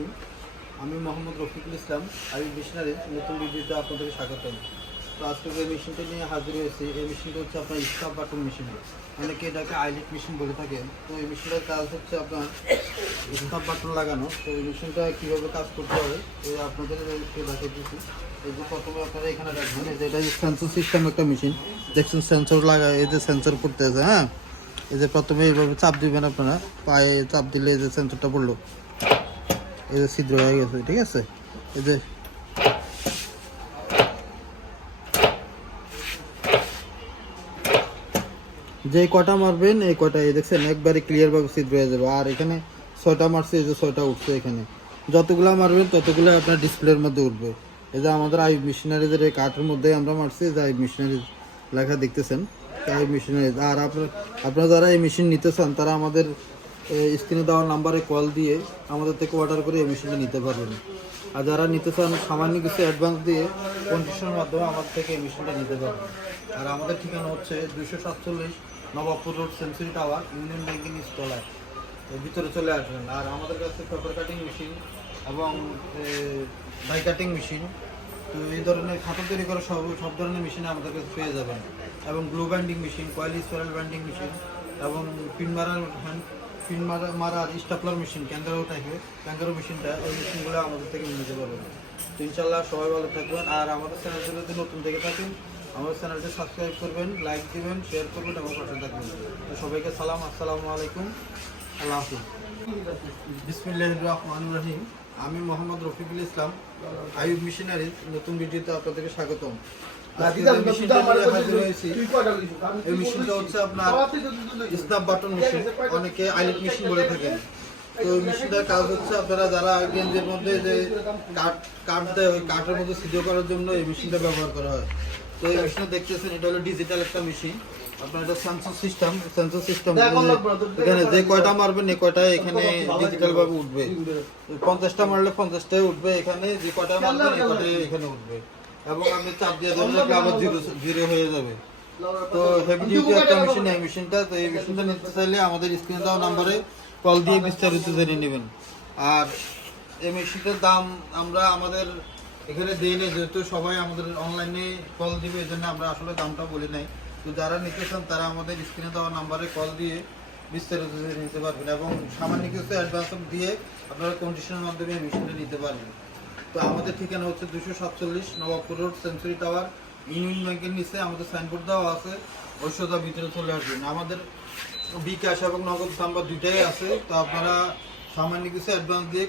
রহিম। আমি মোহাম্মদ রফিকুল ইসলাম। আমি মেশিনারি নতুন ভিডিওতে আপনাদেরকে স্বাগতম। তো আজকে যে মেশিনটা নিয়ে হাজির হয়েছি, এই মেশিনটা হচ্ছে আপনার স্টাফ বাটন মেশিন, অনেকে এটাকে আইলেট মেশিন বলে থাকেন। তো এই মেশিনটার কাজ হচ্ছে আপনার স্টাফ বাটন লাগানো। তো এই মেশিনটা কীভাবে কাজ করতে হবে এই আপনাদের দেখিয়ে দিচ্ছি। এই যে প্রথমে আপনারা এখানে রাখবেন, এই যে এটা সেন্সর সিস্টেম একটা মেশিন, দেখছেন সেন্সর লাগা, এই যে সেন্সর করতে আছে। হ্যাঁ, এই যে প্রথমে এইভাবে চাপ দিবেন, আপনারা পায়ে চাপ দিলে এই যে সেন্সরটা পড়লো, এই যে ছিদ্র হয়ে গেছে, ঠিক আছে। এই যে যে কটা মারবেন এই কটা এই দেখছেন একবারে ক্লিয়ার ভাবে ছিদ্র হয়ে যাবে। আর এখানে 6টা মারছে, এই যে 6টা উঠছে, এখানে যতগুলা মারবেন ততগুলো আপনার ডিসপ্লের মধ্যে উঠবে। এই যে আমাদের আইব মেশিনারিদের এই কাঠের মধ্যে আমরা মারছি, যে আইব মেশিনারি লেখা দেখতেছেন, আইব মেশিনারি। আর আপনারা যারা এই মেশিন নিতে চান তারা আমাদের স্ক্রিনে দেওয়ার নাম্বারে কল দিয়ে আমাদের থেকে অর্ডার করে এই মেশিনটা নিতে পারবেন। আর যারা নিতে চান সামান্য কিছু অ্যাডভান্স দিয়ে কন্ডিশনের মাধ্যমে আমাদের থেকে এই মেশিনটা নিতে পারবেন। আর আমাদের ঠিকানা হচ্ছে 247 Nawabpur road, century tower, union ব্যাংকের নিচতলায়। এর ভিতরে চলে আসবেন। আর আমাদের কাছে পেপার কাটিং মেশিন এবং ডাই কাটিং মেশিন, তো এই ধরনের খাতা তৈরি করা সব ধরনের মেশিন আমাদের কাছে পেয়ে যাবেন। এবং glue binding machine, coil spiral binding machine এবং পিন মারার স্টাপলার মেশিন, ক্যাঙ্গারো টাইপের ক্যাঙ্গারো মেশিনটা, এই মেশিনগুলো আমাদের থেকে নিতে পারবেন। তো ইনশাল্লাহ সবাই ভালো থাকবেন। আর আমাদের চ্যানেলটা যদি নতুন থেকে থাকেন, আমাদের চ্যানেলটা সাবস্ক্রাইব করবেন, লাইক দিবেন, শেয়ার করবেন এবং পাশে থাকবেন। তো সবাইকে সালাম, আসসালামু আলাইকুম, আল্লাহ হাফিজ। বিসমিল্লাহির রহমানির রহিম। আমি মোহাম্মদ রফিকুল ইসলাম, আইব মেশিনারিজ নতুন ভিডিওতে আপনাদেরকে স্বাগতম। আজকে যে মেশিনটা নিয়ে হাজির হয়েছি, এই মেশিনটা হচ্ছে আপনার স্ন্যাপ বাটন মেশিন, অনেকে আইলেট মেশিন বলে থাকেন। তো এই মেশিনটার কাজ হচ্ছে আপনারা যারা গেঞ্জের মধ্যে যে কাঠ দেয়, ওই কাঠের মধ্যে ছিদ্র করার জন্য এই মেশিনটা ব্যবহার করা হয়। তো এই মেশিনটা দেখতেছেন, এটা হলো ডিজিটাল একটা মেশিন। আপনার এটা সেন্সর সিস্টেম এখানে যে কয়টা মারবেন এই কয়টা এখানে ডিজিটাল ভাবে উঠবে। 50টা মারলে 50টাই উঠবে, এখানে যে কয়টা মারবেন এই কয়টাই এখানে উঠবে। এবং আপনি চাপ দিয়ে দেবেন, আবার জিরো হয়ে যাবে। তো হেভি ডিউটি একটা মেশিন এই মেশিনটা। তো এই মেশিনটা নিতে চাইলে আমাদের স্ক্রিনে দেওয়া নাম্বারে কল দিয়ে বিস্তারিত জেনে নেবেন। আর এই মেশিনটার দাম আমরা আমাদের এখানে দিই না, যেহেতু সবাই আমাদের অনলাইনে কল দিবে, এই জন্য আমরা আসলে দামটা বলি নাই। তো যারা নিতে চান তারা আমাদের স্ক্রিনে দেওয়া নাম্বারে কল দিয়ে বিস্তারিত জেনে নিতে পারবেন এবং সামান্য কিছু অ্যাডভান্স দিয়ে আপনারা কন্ডিশনের মাধ্যমে এই মেশিনটা নিতে পারবেন। তো আমাদের ঠিকানা হচ্ছে 247 Nawabpur road, century tower, union ব্যাংকের নিচে আমাদের সাইনবোর্ড দেওয়া আছে। ওই সোজা ভিতরে চলে আসবেন। আমাদের বিকাশ এবং নগদ নাম্বার দুইটাই আছে। তো আপনারা সামান্য কিছু অ্যাডভান্স দিয়ে